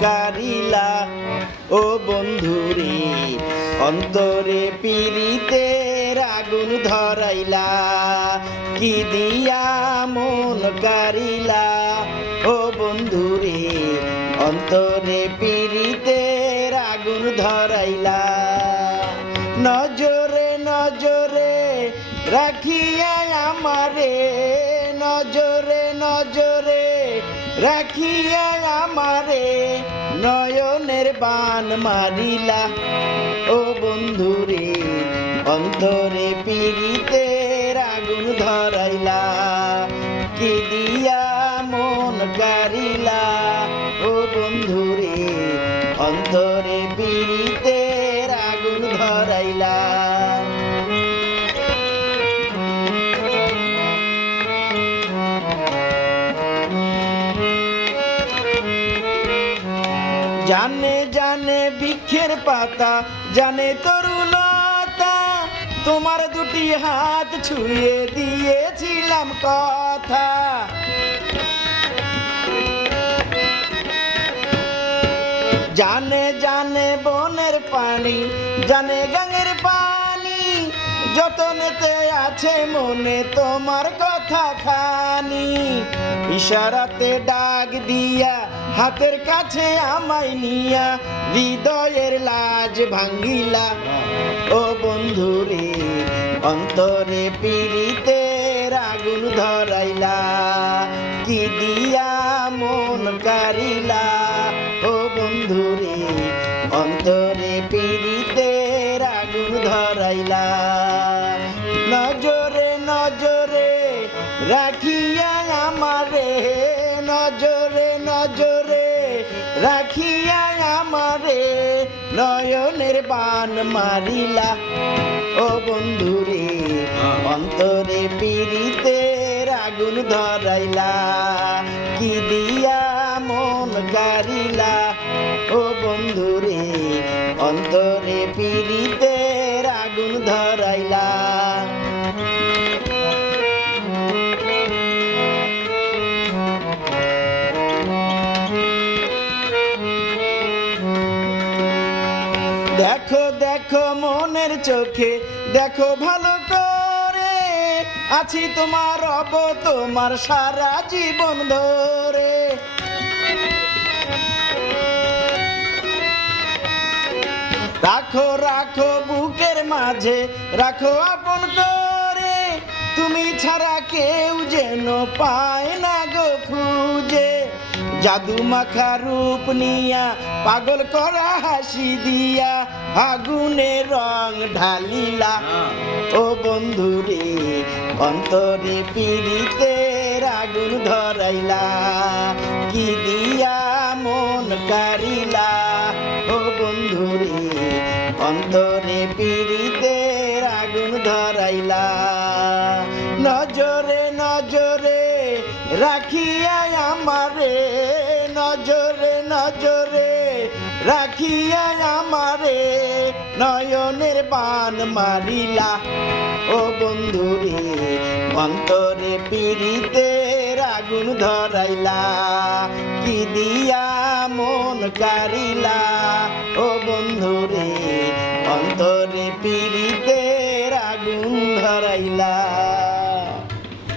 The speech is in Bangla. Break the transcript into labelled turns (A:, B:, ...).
A: কারিলা। ও বন্ধুরে, অন্তরে পীড়িতের আগুন ধরাইলা। কি দিয়া মন কারিলা? ও বন্ধুরে, অন্তরে পীড়িতের আগুন ধরাইলা। নজরে নজরে রাখিয়া আমারে। নজরে নজরে রাখিয়া আমারে নয়নের বান মারিলা। ও বন্ধুরে, অন্তরে পিড়িতে আগুন ধরাইলা। কি দিয়া মন কারিলা। ও বন্ধুরে, অন্তরে জানে জানে বৃক্ষের পাতা, জানে তরুলতা। তোমার দুটি হাত ছুঁয়ে দিয়েছিলাম কথা। জানে জানে বনের পানি, জানে গাঙের পানি। যত যতনেতে আছে মনে তোমার কথা খানি। ইশারাতে ডাক দিয়া হাতের কাছে আমায় নিয়া হৃদয়ের লাজ ভাঙ্গিলা। ও বন্ধু বন্ধুরে, অন্তরে পীড়িতের আগুন ধরাইলা, কি দিয়া মন কারিলা। ও বন্ধু বন্ধুরে, অন্তরে পীড়িতের আগুন ধরাইলা। নজরে নজরে রাখিয়া আমারে রাখিয়া আমারে নয়নের বান মারিলা। ও বন্ধুরে, অন্তরে পিড়িতে আগুন ধরাইলা। কি দিয়া মন গারিলা? ও বন্ধুরে, অন্তরে পীড়িতের দেখো দেখো মনের চোখে, দেখো ভালো করে। আছি তোমার অব, তোমার সারা জীবন ধরে। রাখো রাখো বুকের মাঝে, রাখো আপন করে। তুমি ছাড়া কেউ যেন পায় না। জাদু মাখা রূপ নিয়া পাগল করা হাসি দিয়া আগুনে রং ঢালিলা। ও বন্ধুরে অন্তরে পীড়িতের আগুন ধরাইলা। কি দিয়া মন কারিলা ও বন্ধুরে অন্তরে পীড়িতের আগুন ধরাইলা। নজরে নজরে রাখিয়া আমারে নজরে নজরে। রাখিয়া আমারে নয়নের বান মারিলা। ও বন্ধুরে, অন্তরে পীড়িতের আগুন ধরাইলা। কি দিয়া মন কারিলা? ও বন্ধুরে, অন্তরে পীড়িতের আগুন ধরাইলা।